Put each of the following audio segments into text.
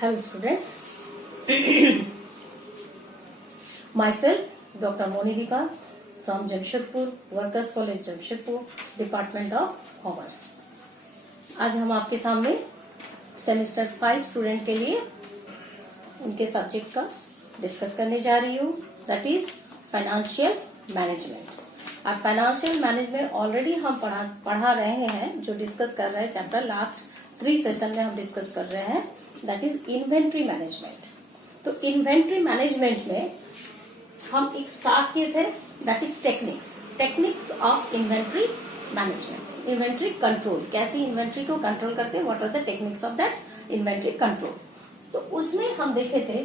Hello students. Myself Dr. Monidika from Jamshedpur Workers College Jamshedpur Department of Commerce. आज हम आपके सामने semester 5 student के लिए उनके सब्जेक्ट का डिस्कस करने जा रही हूँ, दैट इज फाइनेंशियल मैनेजमेंट। और फाइनेंशियल मैनेजमेंट ऑलरेडी हम पढ़ा रहे हैं, जो डिस्कस कर रहे हैं चैप्टर लास्ट 3 सेशन में हम डिस्कस कर रहे हैं, दैट इज इन्वेंट्री मैनेजमेंट। तो इन्वेंट्री मैनेजमेंट में हम एक स्टार्ट किए थे, that is techniques of inventory management, inventory control, कैसे इन्वेंट्री को कंट्रोल करते हैं, what are the techniques of that inventory control. तो उसमें हम देखे थे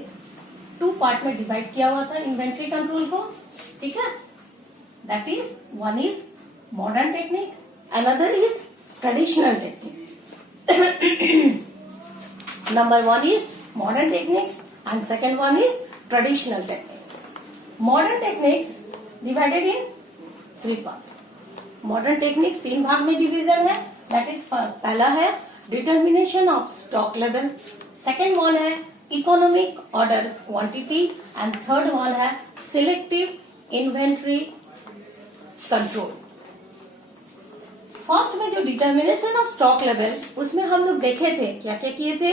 2 पार्ट में डिवाइड किया हुआ था इन्वेंट्री कंट्रोल को, ठीक है। That is one is modern technique, another is traditional technique. Number 1 is modern techniques and second one is traditional techniques. Modern techniques divided in 3 parts. Modern techniques 3 भाग में division है, that is पहला है determination of stock level, second one है economic order quantity and third one है selective inventory control. First में जो determination of stock level, उसमें हम लोग देखे थे क्या क्या किए थे,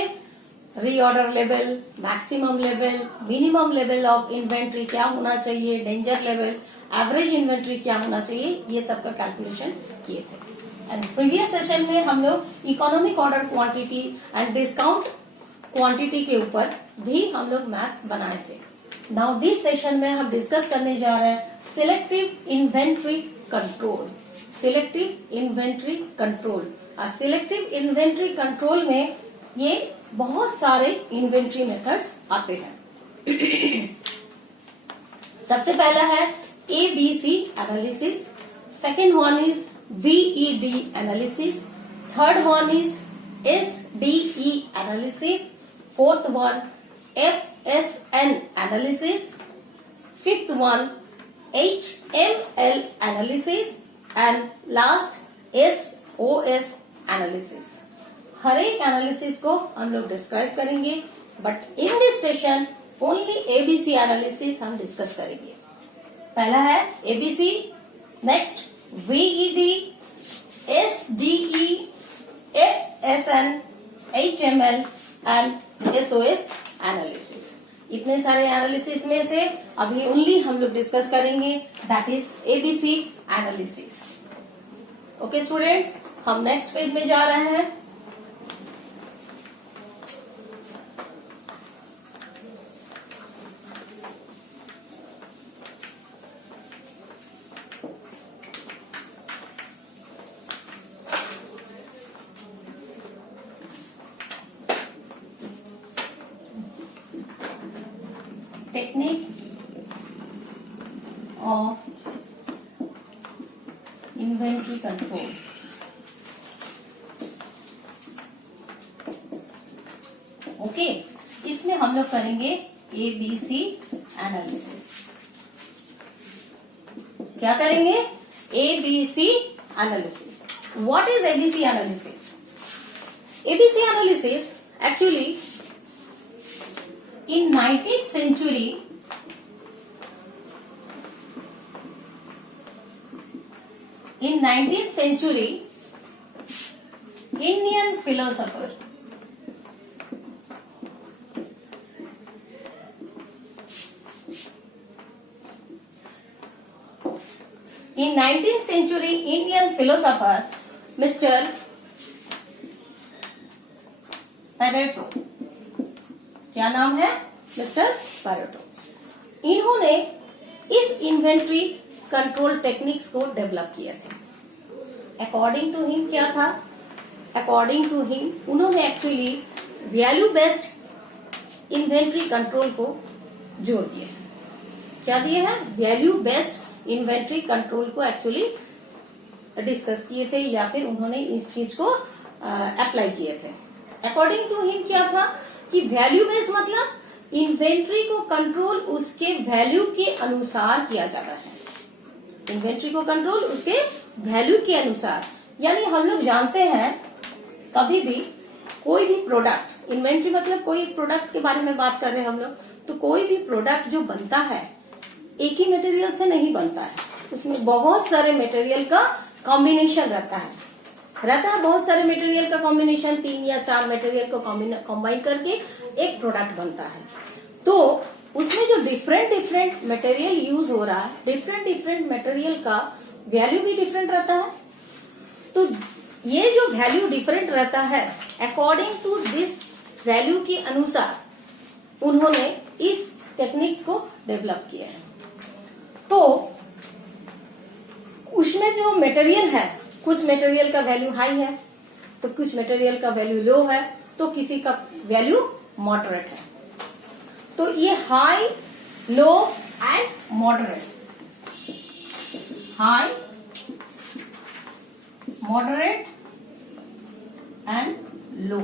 reorder level, maximum level, minimum level of inventory क्या होना चाहिए, डेंजर लेवल, एवरेज इन्वेंट्री क्या होना चाहिए, ये सब का कैलकुलेशन किए थे। एंड प्रीवियस सेशन में हम लोग economic order quantity and discount quantity के ऊपर भी हम लोग मैथ्स बनाए थे। नाउ दिस सेशन में हम डिस्कस करने जा रहे हैं selective inventory control. Selective inventory control, selective inventory control में ये बहुत सारे इन्वेंट्री मेथड्स आते हैं। सबसे पहला है ABC analysis, second one is VED analysis, third one is SDE analysis, fourth one FSN analysis, fifth one HML analysis and last SOS analysis. हर एक एनालिसिस को हम लोग डिस्क्राइब करेंगे, but in this session only ABC analysis हम discuss करेंगे। पहला है ABC, next VED, SDE, FSN, HML and SOS analysis. इतने सारे एनालिसिस में से अभी ओनली हम लोग डिस्कस करेंगे, that is ABC analysis. Okay students, हम नेक्स्ट पेज में जा रहे हैं। Techniques of inventory control. Okay, इसमें हम लोग करेंगे ABC एनालिसिस। क्या करेंगे? ABC analysis. What is ABC analysis? ABC analysis actually in 19th century Indian philosopher Mr. Pareto, क्या नाम है? Mister Pareto. इन्होंने इस इन्वेंट्री कंट्रोल टेक्निक्स को डेवलप किया था। अकॉर्डिंग टू हिम क्या था? अकॉर्डिंग टू हिम उन्होंने actually value based inventory control को जोड़ दिया है। क्या दिए हैं? वैल्यू बेस्ड इन्वेंट्री कंट्रोल को एक्चुअली डिस्कस किए थे, या फिर उन्होंने इस चीज को अप्लाई किए थे। अकॉर्डिंग टू हिम क्या था कि वैल्यू बेस्ड मतलब इन्वेंट्री को कंट्रोल उसके वैल्यू के अनुसार किया जाता है। इन्वेंट्री को कंट्रोल उसके वैल्यू के अनुसार, यानी हम लोग जानते हैं कभी भी कोई भी प्रोडक्ट इन्वेंट्री मतलब कोई प्रोडक्ट के बारे में बात कर रहे हैं हम लोग, तो कोई भी प्रोडक्ट जो बनता है एक ही मटेरियल से नहीं बनता है, उसमें बहुत सारे मटेरियल का कॉम्बिनेशन रहता है बहुत सारे मटेरियल का कॉम्बिनेशन, 3 या 4 मटेरियल को कंबाइन करके एक प्रोडक्ट बनता है। तो उसमें जो डिफरेंट मटेरियल यूज हो रहा है, डिफरेंट मटेरियल का वैल्यू भी डिफरेंट रहता है। तो ये जो वैल्यू डिफरेंट रहता है, अकॉर्डिंग टू दिस वैल्यू के अनुसार उन्होंने इस टेक्निक्स को डेवलप किया है। तो उसमें जो मटेरियल है, कुछ मटेरियल का वैल्यू हाई है तो कुछ मटेरियल का वैल्यू लो है, तो किसी का वैल्यू मॉडरेट है। तो ये high, low and moderate, high, moderate and low,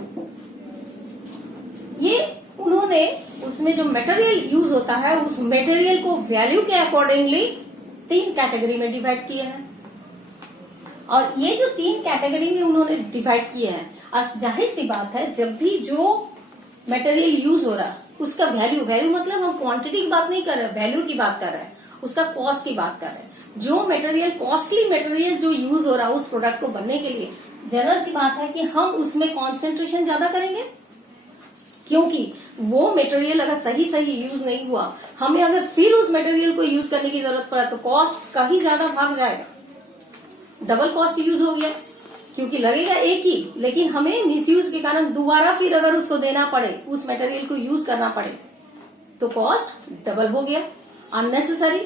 ये उन्होंने उसमें जो मटेरियल यूज होता है उस मटेरियल को वैल्यू के अकॉर्डिंगली 3 कैटेगरी में डिवाइड किए हैं। और ये जो 3 कैटेगरी में उन्होंने डिवाइड किए हैं, जाहिर सी बात है जब भी जो मटेरियल यूज हो रहा है उसका वैल्यू मतलब हम क्वांटिटी की बात नहीं कर रहे, वैल्यू की बात कर रहे हैं, उसका कॉस्ट की बात कर रहे हैं। जो मटेरियल, कॉस्टली मटेरियल जो यूज हो रहा है उस प्रोडक्ट को बनने के लिए, जनरल सी बात है कि हम उसमें कॉन्सेंट्रेशन ज्यादा करेंगे, क्योंकि वो मटेरियल अगर सही यूज नहीं हुआ, हमें अगर फिर उस मटेरियल को यूज करने की जरूरत पड़ा तो कॉस्ट कहीं ज्यादा भाग जाएगा, डबल कॉस्ट यूज हो गया, क्योंकि लगेगा एक ही, लेकिन हमें मिसयूज के कारण दोबारा फिर अगर उसको देना पड़े, उस मटेरियल को यूज करना पड़े, तो कॉस्ट डबल हो गया, अननेसेसरी।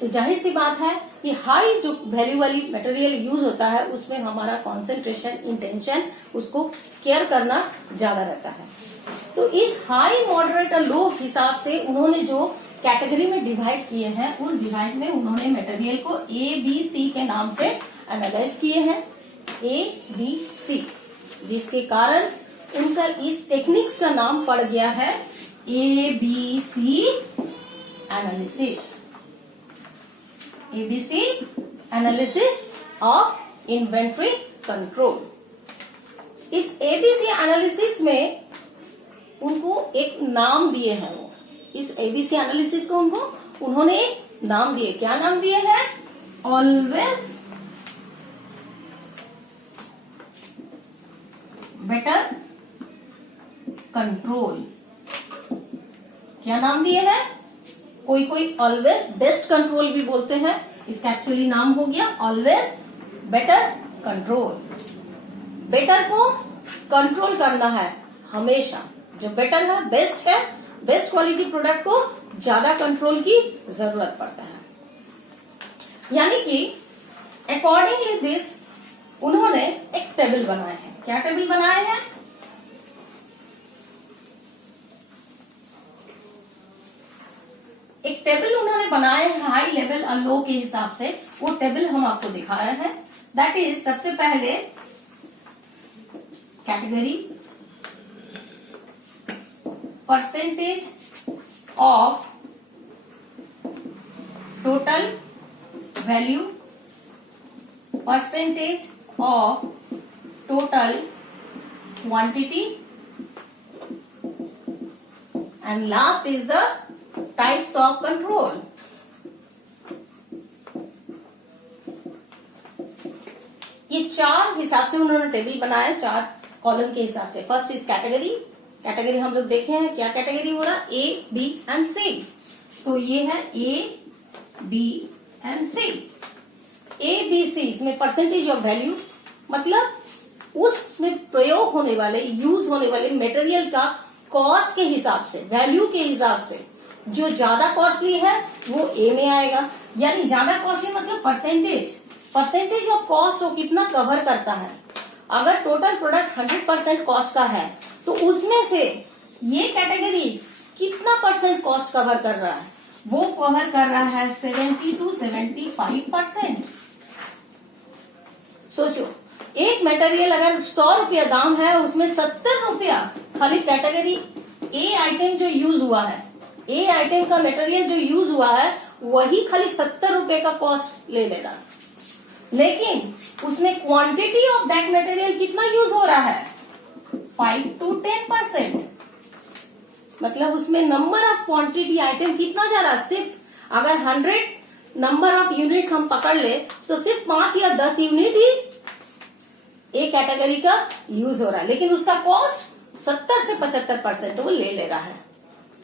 तो जाहिर सी बात है कि हाई जो वैल्यू वाली मटेरियल यूज होता है उसमें हमारा कॉन्सेंट्रेशन, इंटेंशन, उसको केयर करना ज्यादा रहता है। तो इस हाई, मॉडरेट और लो हिसाब से उन्होंने जो कैटेगरी में डिवाइड किए हैं, उस डिवाइड में उन्होंने मटेरियल को ABC के नाम से एनालाइज किए हैं, ABC, जिसके कारण उनका इस टेक्निक्स का नाम पड़ गया है ABC analysis, ABC analysis of inventory control. इस ABC एनालिसिस में उनको एक नाम दिए हैं, वो इस ABC एनालिसिस को उन्होंने एक नाम दिए। क्या नाम दिए हैं? Always better control. क्या नाम दिए हैं? कोई ऑलवेज बेस्ट कंट्रोल भी बोलते हैं, इसका एक्चुअली नाम हो गया ऑलवेज बेटर कंट्रोल। बेटर को कंट्रोल करना है हमेशा, जो बेटर है, बेस्ट है, बेस्ट क्वालिटी प्रोडक्ट को ज्यादा कंट्रोल की जरूरत पड़ता है। यानी कि अकॉर्डिंगली दिस उन्होंने एक टेबल बनाए हैं। क्या टेबल बनाए हैं? एक टेबल उन्होंने बनाए हैं हाई लेवल और लो के हिसाब से। वो टेबल हम आपको दिखा रहे हैं। दैट इज, सबसे पहले category percentage of total value, percentage of total quantity, and last is the types of control. ये 4 हिसाब से उन्होंने टेबल बनाया, 4 कॉलम के हिसाब से। First is category. कैटेगरी हम लोग देखे हैं, क्या कैटेगरी हो रहा? A, B and C। तो ये है A, B and C। A, B, C इसमें परसेंटेज ऑफ वैल्यू, मतलब उसमें प्रयोग होने वाले, यूज होने वाले मटेरियल का कॉस्ट के हिसाब से, वैल्यू के हिसाब से जो ज्यादा कॉस्टली है वो ए में आएगा। यानी ज्यादा कॉस्टली मतलब परसेंटेज ऑफ कॉस्ट वो कितना कवर करता है। अगर टोटल प्रोडक्ट 100% कॉस्ट का है तो उसमें से ये कैटेगरी कितना परसेंट कॉस्ट कवर कर रहा है? वो कवर कर रहा है 70 to 75%। सोचो, एक मटेरियल अगर 100 रुपया दाम है, उसमें 70 रुपया खाली कैटेगरी ए आइटम जो यूज हुआ है, ए आइटम का मटेरियल जो यूज हुआ है वही खाली 70 रुपए का कॉस्ट ले लेगा, लेकिन उसमें क्वांटिटी ऑफ दैट मटेरियल कितना यूज हो रहा है? 5 to 10%। मतलब उसमें नंबर ऑफ क्वांटिटी आइटम कितना जा रहा है, सिर्फ अगर 100 नंबर ऑफ यूनिट्स हम पकड़ ले तो सिर्फ 5 या 10 यूनिट ही एक कैटेगरी का यूज हो रहा है, लेकिन उसका कॉस्ट 70 से 75% वो ले रहा है।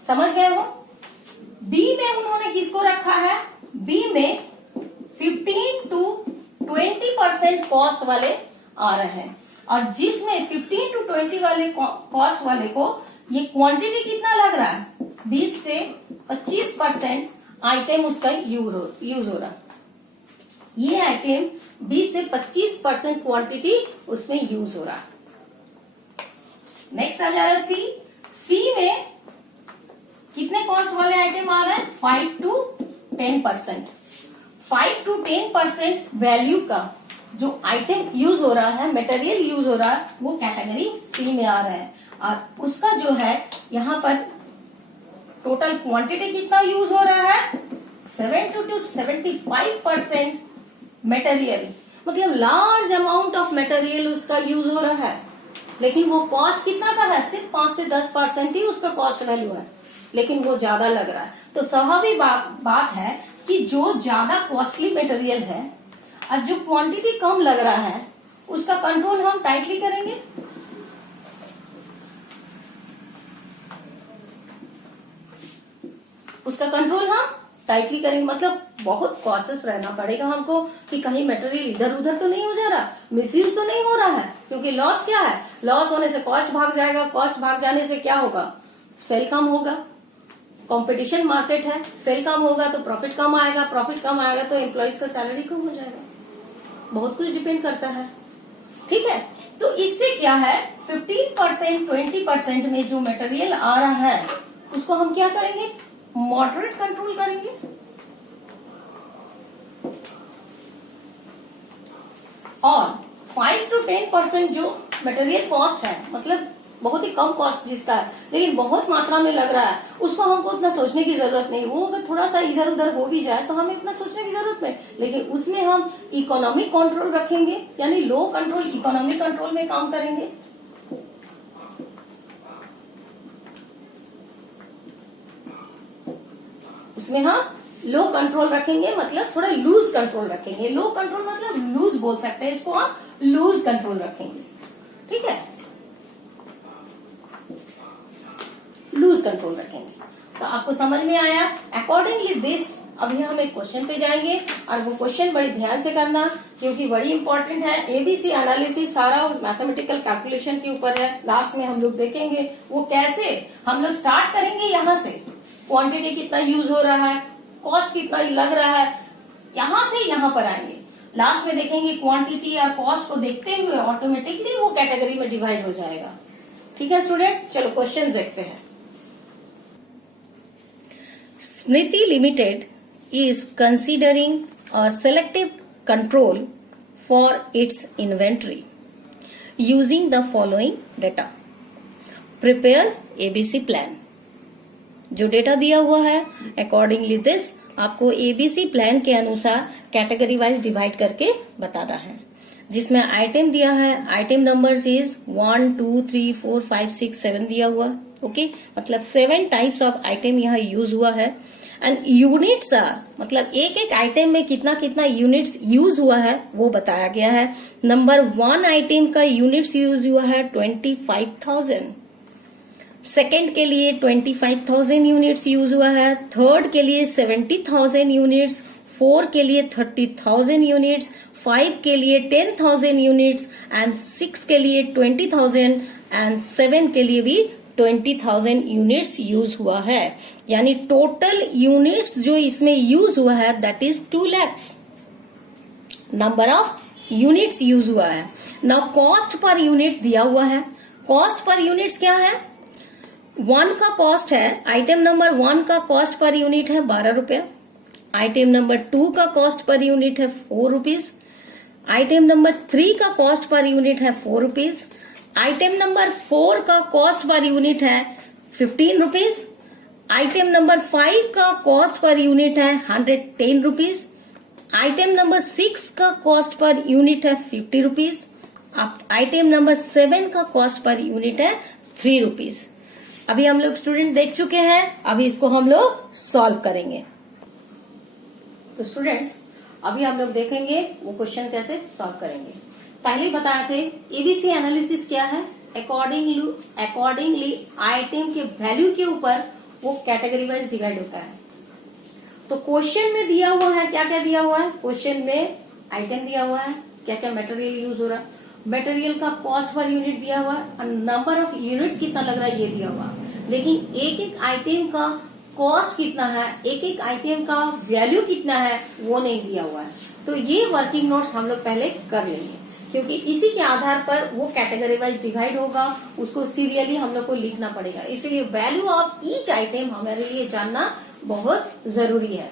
समझ गए हो। बी में उन्होंने किसको रखा है, बी में 15 to 20% कॉस्ट वाले आ रहे हैं, और जिसमें 15 to 20 वाले कॉस्ट वाले को ये क्वांटिटी कितना लग रहा है, 20 से 25% आइटम उसका यूज हो रहा है। ये आइटम 20 से 25% क्वांटिटी उसमें यूज हो रहा है। नेक्स्ट आ जा रहा है सी। सी में कितने कॉस्ट वाले आइटम आ रहे हैं, 5 to 10%। 5 to 10% वैल्यू का जो आइटम यूज हो रहा है, मटेरियल यूज हो रहा है, वो कैटेगरी सी में आ रहा है। और उसका जो है यहाँ पर टोटल क्वांटिटी कितना यूज हो रहा है, 70 to 75% मटेरियल, मतलब लार्ज अमाउंट ऑफ मटेरियल उसका यूज हो रहा है, लेकिन वो कॉस्ट कितना का है, सिर्फ 5 से 10% ही उसका कॉस्ट वैल्यू है, लेकिन वो ज्यादा लग रहा है। तो स्वाभाविक बात है कि जो ज्यादा कॉस्टली मटेरियल है और जो क्वांटिटी कम लग रहा है उसका कंट्रोल हम टाइटली करेंगे। उसका कंट्रोल हम टाइटली करेंगे, मतलब बहुत कॉशियस रहना पड़ेगा हमको कि कहीं मटेरियल इधर उधर तो नहीं हो जा रहा, मिसयूज तो नहीं हो रहा है, क्योंकि लॉस क्या है, लॉस होने से कॉस्ट भाग जाएगा, कॉस्ट भाग जाने से क्या होगा, सेल कम होगा। कंपटीशन मार्केट है, सेल कम होगा तो प्रॉफिट कम आएगा, प्रॉफिट कम आएगा तो एम्प्लॉइज का सैलरी कम हो जाएगा, बहुत कुछ डिपेंड करता है। ठीक है, तो इससे क्या है, 15% 20% में जो मटेरियल आ रहा है उसको हम क्या करेंगे, मॉडरेट कंट्रोल करेंगे। और 5 to 10% जो मटेरियल कॉस्ट है, मतलब बहुत ही कम कॉस्ट जिसका है लेकिन बहुत मात्रा में लग रहा है, उसको हमको उतना सोचने की जरूरत नहीं। वो अगर थोड़ा सा इधर उधर हो भी जाए तो हमें इतना सोचने की जरूरत नहीं, लेकिन उसमें हम इकोनॉमिक कंट्रोल रखेंगे, यानी लो कंट्रोल इकोनॉमिक कंट्रोल में काम करेंगे। उसमें हम लो कंट्रोल रखेंगे, मतलब थोड़ा लूज कंट्रोल रखेंगे। लो कंट्रोल मतलब लूज बोल सकते हैं, इसको हम लूज कंट्रोल रखेंगे। ठीक है, लूज कंट्रोल रखेंगे। तो आपको समझ में आया। अकॉर्डिंगली दिस अभी हम एक क्वेश्चन पे जाएंगे, और वो क्वेश्चन बड़ी ध्यान से करना क्योंकि बड़ी इंपॉर्टेंट है। एबीसी एनालिसिस सारा उस मैथमेटिकल कैलकुलेशन के ऊपर है। लास्ट में हम लोग देखेंगे वो कैसे हम लोग स्टार्ट करेंगे, यहाँ से क्वांटिटी कितना यूज हो रहा है, कॉस्ट कितना लग रहा है, यहाँ से यहाँ पर आएंगे। लास्ट में देखेंगे क्वांटिटी और कॉस्ट को देखते हुए ऑटोमेटिकली वो कैटेगरी में डिवाइड हो जाएगा। ठीक है स्टूडेंट, चलो क्वेश्चन देखते हैं। Smriti Limited is considering a selective control for its inventory using the following data. Prepare ABC plan. जो डेटा दिया हुआ है अकॉर्डिंगली दिस आपको ABC प्लान के अनुसार कैटेगरी वाइज डिवाइड करके बताना है, जिसमें आइटम दिया है, आइटम नंबर्स इज 1 2 3 4 5 6 7 दिया हुआ। ओके, मतलब 7 टाइप्स ऑफ आइटम यहाँ यूज हुआ है। एंड यूनिट्स आर, मतलब एक एक आइटम में कितना कितना यूनिट्स यूज हुआ है वो बताया गया है। नंबर 1 आइटम का यूनिट्स यूज हुआ है 25,000, सेकेंड के लिए 25,000 यूनिट्स यूज हुआ है, थर्ड के लिए 70,000 यूनिट्स, 4 के लिए 30,000 यूनिट्स, 5 के लिए 10,000 यूनिट्स एंड 6 के लिए 20,000 एंड 7 के लिए भी 20,000 यूनिट्स यूज हुआ है। यानी टोटल यूनिट्स जो इसमें यूज हुआ है that is 2 lakhs number of units use हुआ है। नाउ कॉस्ट पर यूनिट दिया हुआ है। कॉस्ट पर यूनिट्स क्या है, 1 का कॉस्ट है, आइटम नंबर 1 का कॉस्ट पर यूनिट है 12 रुपया, आइटम नंबर 2 का कॉस्ट पर यूनिट है 4 रुपीज, आइटम नंबर 3 का कॉस्ट पर यूनिट है 4 रुपीज, आइटम नंबर 4 का कॉस्ट पर यूनिट है 15 रुपीज, आइटम नंबर 5 का कॉस्ट पर यूनिट है 110 रुपीज, आइटम नंबर 6 का कॉस्ट पर यूनिट है 50 रुपीज, आइटम नंबर 7 का कॉस्ट पर यूनिट है 3 रुपीज। अभी हम लोग स्टूडेंट देख चुके हैं, अभी इसको हम लोग सॉल्व करेंगे। तो स्टूडेंट्स अभी हम लोग देखेंगे वो क्वेश्चन कैसे सॉल्व करेंगे। पहले बताए थे एबीसी एनालिसिस क्या है, अकॉर्डिंगली आइटम के वैल्यू के ऊपर वो कैटेगरी वाइज डिवाइड होता है। तो क्वेश्चन में दिया हुआ है, क्या क्या दिया हुआ है क्वेश्चन में, आइटम दिया हुआ है, क्या क्या मटेरियल यूज हो रहा है, मटेरियल का कॉस्ट पर यूनिट दिया हुआ है, नंबर ऑफ यूनिट्स कितना लग रहा है ये दिया हुआ है। लेकिन एक एक आइटम का कॉस्ट कितना है, एक एक आइटम का वैल्यू कितना है वो नहीं दिया हुआ है। तो ये वर्किंग नोट्स हम लोग पहले कर लेंगे, क्योंकि इसी के आधार पर वो कैटेगरी वाइज डिवाइड होगा, उसको सीरियली हम लोग को लिखना पड़ेगा। इसलिए वैल्यू ऑफ ईच आइटम हमारे लिए जानना बहुत जरूरी है।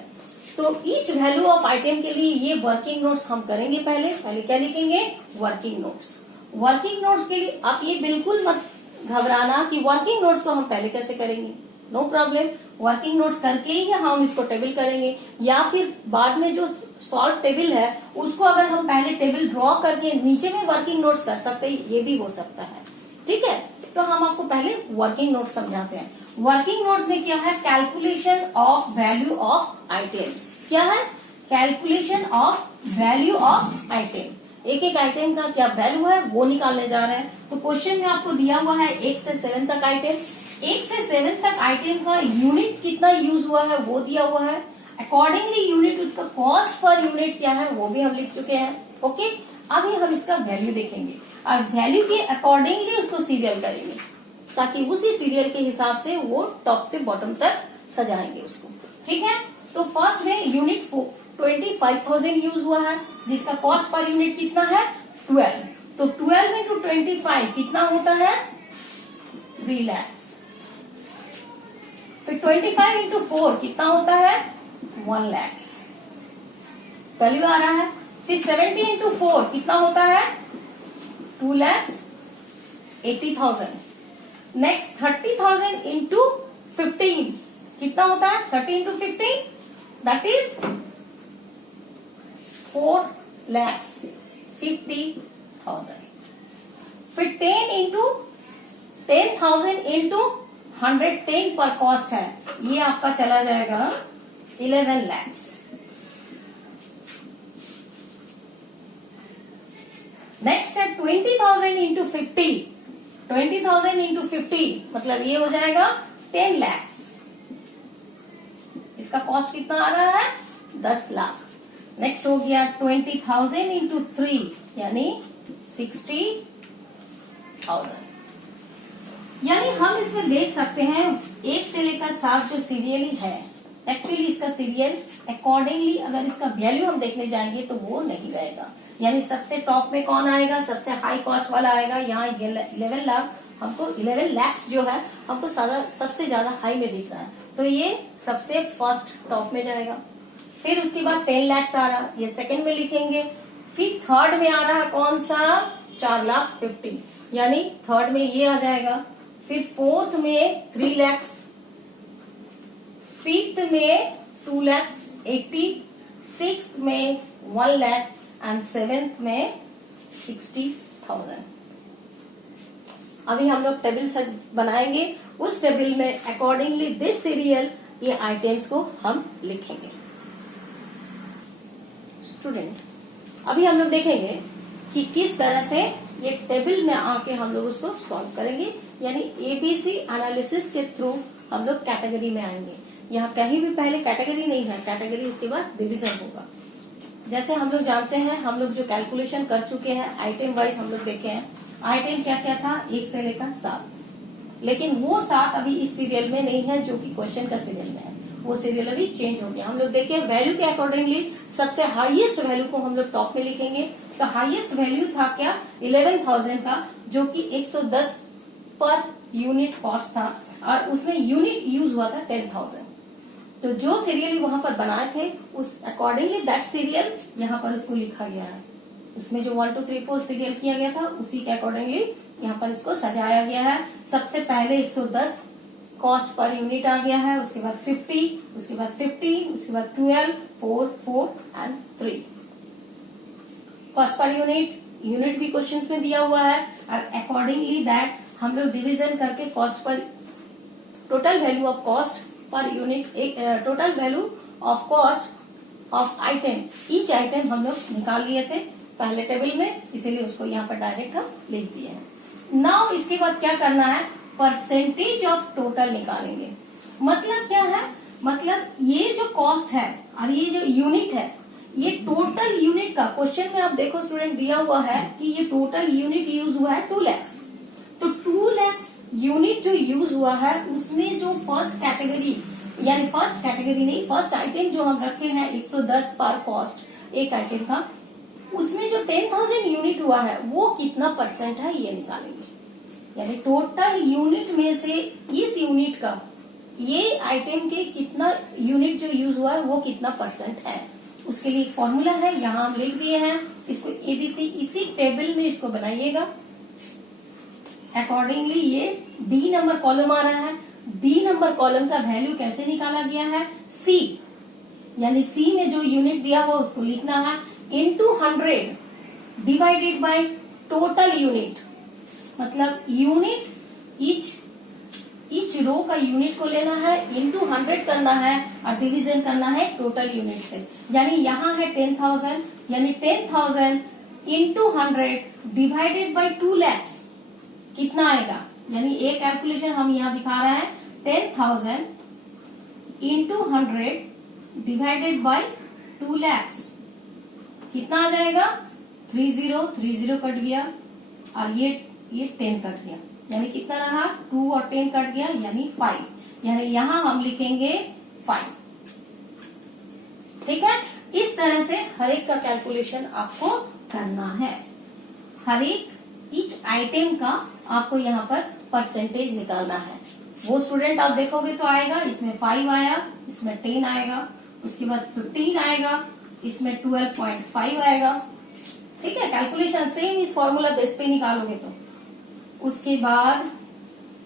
तो ईच वैल्यू ऑफ आइटम के लिए ये वर्किंग नोट्स हम करेंगे। पहले क्या लिखेंगे, वर्किंग नोट्स। वर्किंग नोट्स के लिए आप ये बिल्कुल मत घबराना कि वर्किंग नोट्स को हम पहले कैसे करेंगे, नो प्रॉब्लम। वर्किंग नोट्स करके ही हम इसको टेबल करेंगे, या फिर बाद में जो सॉल्व टेबल है उसको अगर हम पहले टेबल ड्रॉ करके नीचे में वर्किंग नोट्स कर सकते हैं, ये भी हो सकता है। ठीक है, तो हम आपको पहले वर्किंग नोट्स समझाते हैं। वर्किंग नोट्स में क्या है, calculation of value of items. क्या है, calculation of value of item. एक एक आइटम का क्या वैल्यू है वो निकालने जा रहे हैं। तो क्वेश्चन में आपको दिया हुआ है 1 से 7 तक आइटम, 1 से 7 तक आइटम का यूनिट कितना यूज हुआ है वो दिया हुआ है। अकॉर्डिंगली यूनिट उसका कॉस्ट पर यूनिट क्या है वो भी हम लिख चुके हैं। ओके, अभी हम इसका वैल्यू देखेंगे और वैल्यू के अकॉर्डिंगली उसको सीरियल करेंगे, ताकि उसी सीरियल के हिसाब से वो टॉप से बॉटम तक सजाएंगे उसको। ठीक है, तो फर्स्ट में यूनिट 25,000 यूज हुआ है, जिसका कॉस्ट पर यूनिट कितना है 12। तो 12 इंटू 25 कितना होता है 3 lakhs। फिर 25 इंटू 4 कितना होता है 1 lakhs, वैल्यू आ रहा है। फिर 70 इंटू 4 कितना होता है 2 lakhs 80,000। नेक्स्ट 30,000 इंटू 15 कितना होता है 30 इंटू 15 दैट इज 4 lakhs 50,000। फिर 10 इंटू 10,000 इंटू 110 पर कॉस्ट है, ये आपका चला जाएगा 11 lakhs। नेक्स्ट है 20,000 इंटू 50, 20,000 इंटू 50 मतलब ये हो जाएगा 10 lakhs। इसका कॉस्ट कितना आ रहा है 10 लाख। नेक्स्ट हो गया 20,000 इंटू 3 यानी 60,000। यानी हम इसमें देख सकते हैं 1 से लेकर 7 जो सीरियल है, एक्चुअली इसका सीरियल अकॉर्डिंगली अगर इसका वैल्यू हम देखने जाएंगे तो वो नहीं रहेगा। यानी सबसे टॉप में कौन आएगा, सबसे हाई कॉस्ट वाला आएगा। यहाँ 11 लाख हमको 11 lakhs जो है हमको सबसे ज्यादा हाई में दिख रहा है, तो ये सबसे फर्स्ट टॉप में जाएगा। फिर उसके बाद 10 lakhs आ रहा, ये सेकंड में लिखेंगे। फिर थर्ड में आ रहा है कौन सा 4,50,000, यानी थर्ड में ये आ जाएगा। फिर फोर्थ में 3 lakhs, फिफ्थ में 2 lakhs 80, सिक्स्थ में 1 lakh एंड सेवेंथ में 60,000। अभी हम लोग टेबल बनाएंगे, उस टेबल में अकॉर्डिंगली दिस सीरियल ये आइटम्स को हम लिखेंगे। स्टूडेंट अभी हम लोग देखेंगे कि किस तरह से ये टेबल में आके हम लोग उसको सॉल्व करेंगे, यानी एबीसी एनालिसिस के थ्रू हम लोग कैटेगरी में आएंगे। यहाँ कहीं भी पहले कैटेगरी नहीं है, कैटेगरी इसके बाद डिवीजन होगा। जैसे हम लोग जानते हैं, हम लोग जो कैलकुलेशन कर चुके हैं आइटम वाइज हम लोग देखे हैं, आइटम क्या क्या था 1 से लेकर 7, लेकिन वो 7 अभी इस सीरियल में नहीं है जो कि क्वेश्चन का सीरियल में है, वो सीरियल अभी चेंज हो गया। हम लोग देखिए वैल्यू के अकॉर्डिंगली सबसे हाईएस्ट वैल्यू को हम लोग टॉप में लिखेंगे। तो हाईएस्ट वैल्यू था क्या 11,000 का, जो कि 110 पर यूनिट कॉस्ट था और उसमें यूनिट यूज हुआ था 10,000। तो जो सीरियल वहां पर बनाए थे उस अकॉर्डिंगली दैट सीरियल यहाँ पर उसको लिखा गया है। इसमें जो 1 2 3 4 सीरियल किया गया था उसी के अकॉर्डिंगली यहाँ पर इसको सजाया गया है। सबसे पहले 110 कॉस्ट पर यूनिट आ गया है, उसके बाद 50, उसके बाद 50, उसके बाद 12, 4, 4 and 3 cost per unit. Unit भी क्वेश्चन में दिया हुआ है और अकॉर्डिंगली दैट हम लोग डिवीजन करके cost per total value of cost per unit total value of cost of item each item हम लोग निकाल लिए थे पहले टेबल में, इसीलिए उसको यहाँ पर डायरेक्ट हम लिख दिए हैं। नाउ इसके बाद क्या करना है, परसेंटेज ऑफ टोटल निकालेंगे। मतलब क्या है, मतलब ये जो कॉस्ट है और ये जो यूनिट है, ये टोटल यूनिट का क्वेश्चन में आप देखो स्टूडेंट दिया हुआ है कि ये टोटल यूनिट यूज हुआ है 2 लाख। तो 2 लाख यूनिट जो यूज हुआ है उसमें जो फर्स्ट कैटेगरी यानी फर्स्ट कैटेगरी नहीं फर्स्ट आइटम जो हम रखे हैं 110 पर कॉस्ट एक आइटम का, उसमें जो 10,000 यूनिट हुआ है वो कितना परसेंट है ये निकालेंगे। यानी टोटल यूनिट में से इस यूनिट का ये आइटम के कितना यूनिट जो यूज हुआ है वो कितना परसेंट है, उसके लिए एक फॉर्मूला है, यहाँ हम लिख दिए हैं। इसको एबीसी इसी टेबल में इसको बनाइएगा। अकॉर्डिंगली ये डी नंबर कॉलम आ रहा है। डी नंबर कॉलम का वैल्यू कैसे निकाला गया है, सी यानी सी में जो यूनिट दिया हुआ उसको लिखना है into 100 divided by total unit. मतलब यूनिट ईच रो का यूनिट को लेना है, इनटू 100 करना है और डिवीजन करना है टोटल यूनिट से। यानी यहाँ है 10,000 यानी 10,000 इंटू 100 डिवाइडेड बाई 2 लाख कितना आएगा। यानी एक कैलकुलेशन हम यहाँ दिखा रहे हैं 10,000 इंटू 100 डिवाइडेड बाई 2 लाख कितना आ जाएगा, 30 कट गया और ये 10 कट गया, यानी कितना रहा 2 और 10 कट गया यानी 5, यानी यहाँ हम लिखेंगे 5। ठीक है, इस तरह से हर एक का कैलकुलेशन आपको करना है। हर एक ईच आइटम का आपको यहाँ पर परसेंटेज निकालना है। वो स्टूडेंट आप देखोगे तो आएगा, इसमें 5 आया, इसमें 10 आएगा, उसके बाद 15 आएगा, इसमें 12.5 आएगा। ठीक है, कैलकुलेशन सेम इस फॉर्मूला बेस पे निकालोगे तो उसके बाद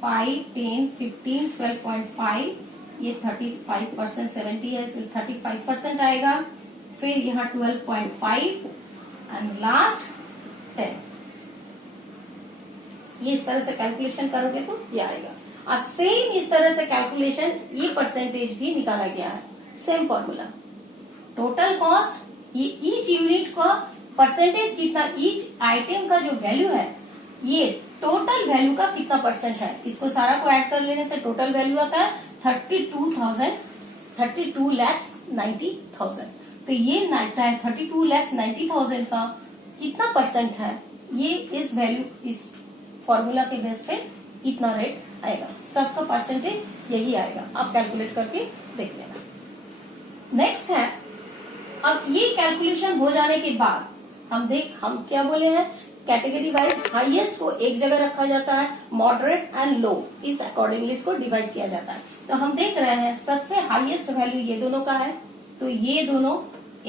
5, 10, 15, 12.5 ये 35% 70 है इसलिए 35% आएगा। फिर यहाँ 12.5 एंड लास्ट 10। ये इस तरह से कैलकुलेशन करोगे तो ये आएगा। और सेम इस तरह से कैलकुलेशन ये परसेंटेज भी निकाला गया है, सेम फॉर्मूला। टोटल कॉस्ट ये ईच यूनिट का परसेंटेज कितना, ईच आइटम का जो वैल्यू है ये टोटल वैल्यू का कितना परसेंट है, इसको सारा को ऐड कर लेने से टोटल वैल्यू आता है 32,90,000। तो ये 32,90,000 का कितना परसेंट है, ये इस वैल्यू इस फॉर्मूला के बेस पे इतना रेट आएगा। सबका परसेंटेज यही आएगा, आप कैलकुलेट करके देख लेना। नेक्स्ट है, अब ये कैलकुलेशन हो जाने के बाद हम क्या बोले हैं, कैटेगरी वाइज हाईएस्ट को एक जगह रखा जाता है, मॉडरेट एंड लो इस अकॉर्डिंगली इसको डिवाइड किया जाता है। तो हम देख रहे हैं सबसे हाईएस्ट वैल्यू ये दोनों का है, तो ये दोनों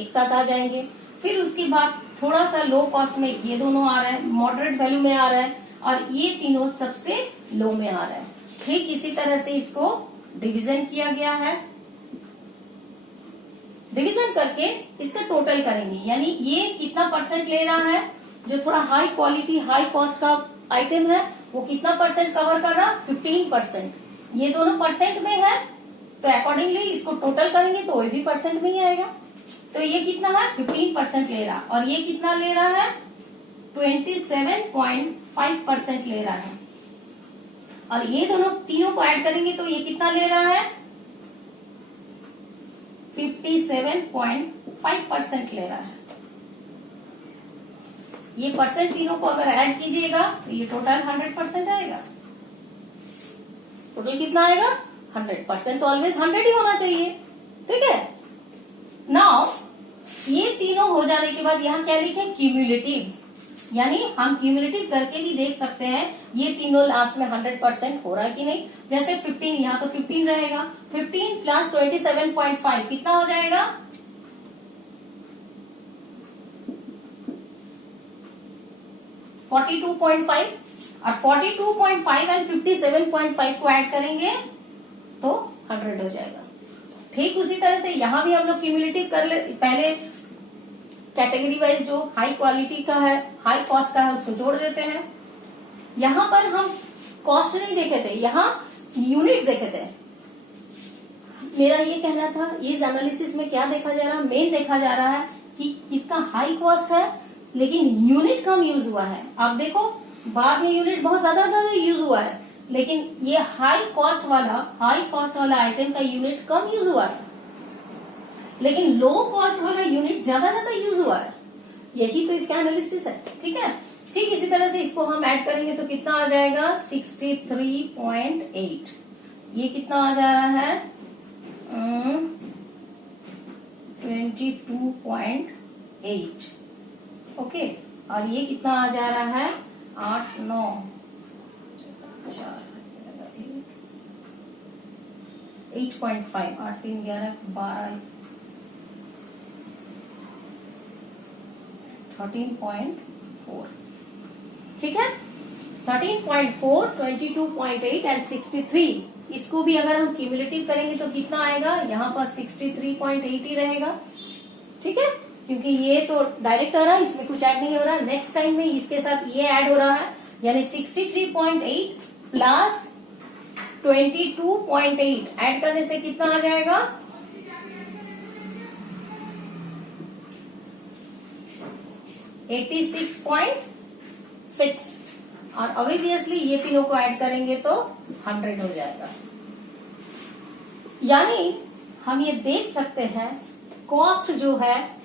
एक साथ आ जाएंगे। फिर उसके बाद थोड़ा सा लो कॉस्ट में ये दोनों आ रहे हैं, मॉडरेट वैल्यू में आ रहा है, और ये तीनों सबसे लो में आ रहा है। ठीक इसी तरह से इसको डिवीजन किया गया है। डिवीजन करके इसका टोटल करेंगे, यानी ये कितना परसेंट ले रहा है, जो थोड़ा हाई क्वालिटी हाई कॉस्ट का आइटम है वो कितना परसेंट कवर कर रहा, 15%। ये दोनों परसेंट में है तो अकॉर्डिंगली इसको टोटल करेंगे तो वो भी परसेंट में ही आएगा। तो ये कितना है, 15% ले रहा, और ये कितना ले रहा है, 27.5% ले रहा है। और ये दोनों तीनों को ऐड करेंगे तो ये कितना ले रहा है, 57.5% ले रहा है। ये परसेंट तीनों को अगर ऐड कीजिएगा तो ये टोटल 100% आएगा। टोटल कितना आएगा, 100%। तो ऑलवेज 100 ही होना चाहिए। ठीक है, नाउ ये तीनों हो जाने के बाद यहाँ क्या लिखे, क्यूमुलेटिव, यानी हम क्यूमुलेटिव करके भी देख सकते हैं ये तीनों लास्ट में 100% हो रहा है कि नहीं। जैसे 15, यहाँ तो 15 रहेगा, 15 प्लस 27.5 कितना हो जाएगा, 42.5, और 42.5 एंड 57.5 को ऐड करेंगे तो 100 हो जाएगा। ठीक उसी तरह से यहाँ भी हम लोग क्यूमुलेटिव कर ले, पहले कैटेगरी वाइज जो हाई क्वालिटी का है, हाई कॉस्ट का है, उसको जोड़ देते हैं। यहाँ पर हम कॉस्ट नहीं देखे थे, यहाँ यूनिट्स देखे थे। मेरा ये कहना था, इस एनालिसिस में क्या देखा जा रहा है, मेन देखा जा रहा है कि किसका हाई कॉस्ट है लेकिन यूनिट कम यूज हुआ है। अब देखो बाद में यूनिट बहुत ज्यादा यूज हुआ है, लेकिन ये हाई कॉस्ट वाला आइटम का यूनिट कम यूज हुआ है, लेकिन लो कॉस्ट वाला यूनिट ज्यादा यूज हुआ है। यही तो इसका एनालिसिस है, ठीक है। ठीक इसी तरह से इसको हम ऐड करेंगे तो कितना आ जाएगा 63.8। ये कितना आ जा रहा है 22.8। ओके, और ये कितना आ जा रहा है 8 9 4 8.5 8 3 11 12 13.4। ठीक है, 13.4 22.8 एंड 63। इसको भी अगर हम क्यूमुलेटिव करेंगे तो कितना आएगा, यहाँ पर 63.8 ही रहेगा। ठीक है, क्योंकि ये तो डायरेक्ट आ रहा है, इसमें कुछ ऐड नहीं हो रहा। नेक्स्ट टाइम में इसके साथ ये ऐड हो रहा है, यानी 63.8 प्लस 22.8 ऐड करने से कितना आ जाएगा 86.6। और ऑब्वियसली ये तीनों को ऐड करेंगे तो 100 हो जाएगा। यानी हम ये देख सकते हैं कॉस्ट जो है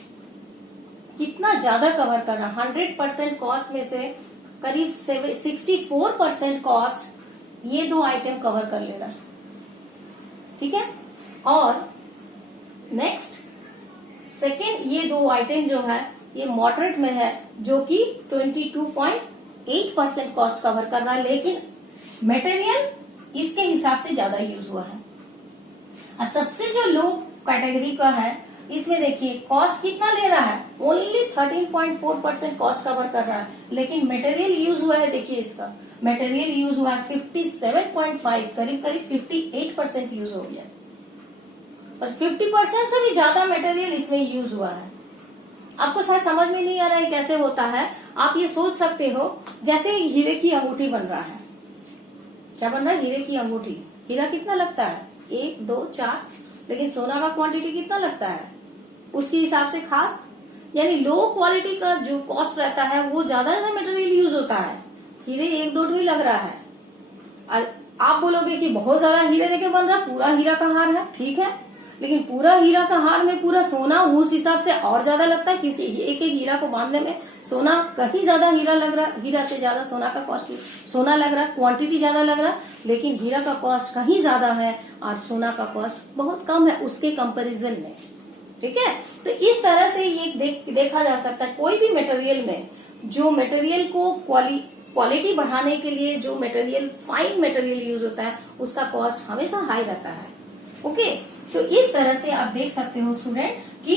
कितना ज्यादा कवर कर रहा है। 100% कॉस्ट में से करीब 64% कॉस्ट ये दो आइटम कवर कर ले रहा है। ठीक है, और नेक्स्ट सेकेंड ये दो आइटम जो है ये मॉडरेट में है, जो कि 22.8% कॉस्ट कवर कर रहा है, लेकिन मटेरियल इसके हिसाब से ज्यादा यूज हुआ है। और सबसे जो लो कैटेगरी का है, इसमें देखिए कॉस्ट कितना ले रहा है, ओनली 13.4% कॉस्ट कवर कर रहा है, लेकिन मटेरियल यूज हुआ है, देखिए इसका मटेरियल यूज हुआ है 57.5, करीब 58% यूज हो गया, और 50% से भी ज्यादा मटेरियल इसमें यूज हुआ है। आपको शायद समझ में नहीं आ रहा है कैसे होता है। आप ये सोच सकते हो जैसे हीरे की अंगूठी बन रहा है। क्या बन रहा है, हीरे की अंगूठी। हीरा कितना लगता है 1 2 4, लेकिन सोना का क्वांटिटी कितना लगता है, उसके हिसाब से खाद, यानी लो क्वालिटी का जो कॉस्ट रहता है वो ज्यादा मटेरियल यूज होता है। हीरे 1 2 ही लग रहा है। और आप बोलोगे कि बहुत ज्यादा हीरे देके बन रहा, पूरा हीरा का हार है, ठीक है, लेकिन पूरा हीरा का हार में पूरा सोना उस हिसाब से और ज्यादा लगता है, क्योंकि एक एक हीरा को बांधने में सोना कहीं ज्यादा हीरा लग रहा, हीरा से ज्यादा सोना का कॉस्ट, सोना लग रहा, क्वांटिटी ज्यादा लग रहा, लेकिन हीरा का कॉस्ट कहीं ज्यादा है और सोना का कॉस्ट बहुत कम है उसके कंपैरिजन में। ठीक है, तो इस तरह से ये देखा जा सकता है कोई भी मटेरियल में जो मटेरियल को क्वालिटी बढ़ाने के लिए जो मटेरियल फाइन मटेरियल यूज होता है उसका कॉस्ट हमेशा हाई रहता है। ओके, तो इस तरह से आप देख सकते हो स्टूडेंट कि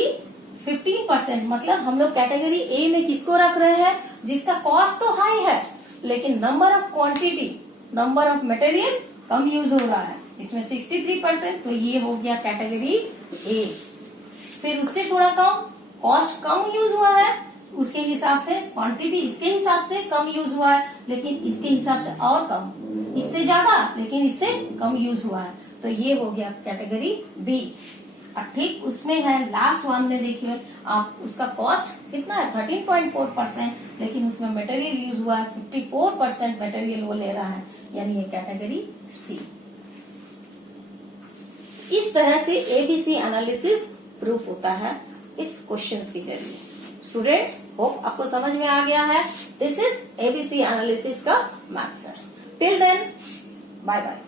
15% मतलब हम लोग कैटेगरी ए में किसको रख रहे हैं, जिसका कॉस्ट तो हाई है लेकिन number of quantity, number of material come use हो रहा है, इसमें 63%, तो ये हो गया कैटेगरी ए। फिर उससे थोड़ा कम कॉस्ट कम यूज हुआ है, उसके हिसाब से क्वांटिटी इसके हिसाब से कम यूज हुआ है, लेकिन इसके हिसाब से और कम, इससे ज्यादा लेकिन इससे कम यूज हुआ है, तो ये हो गया कैटेगरी बी। और ठीक उसमें है लास्ट वन में देखिए आप, उसका कॉस्ट कितना है 13.4%, लेकिन उसमें मटेरियल यूज हुआ है 54% मटेरियल वो ले रहा है, यानी ये कैटेगरी सी। इस तरह से एबीसी एनालिसिस प्रूफ होता है इस क्वेश्चंस के जरिए। स्टूडेंट्स, होप आपको समझ में आ गया है। दिस इज एबीसी एनालिसिस का मैथ्स है। Till then, bye bye.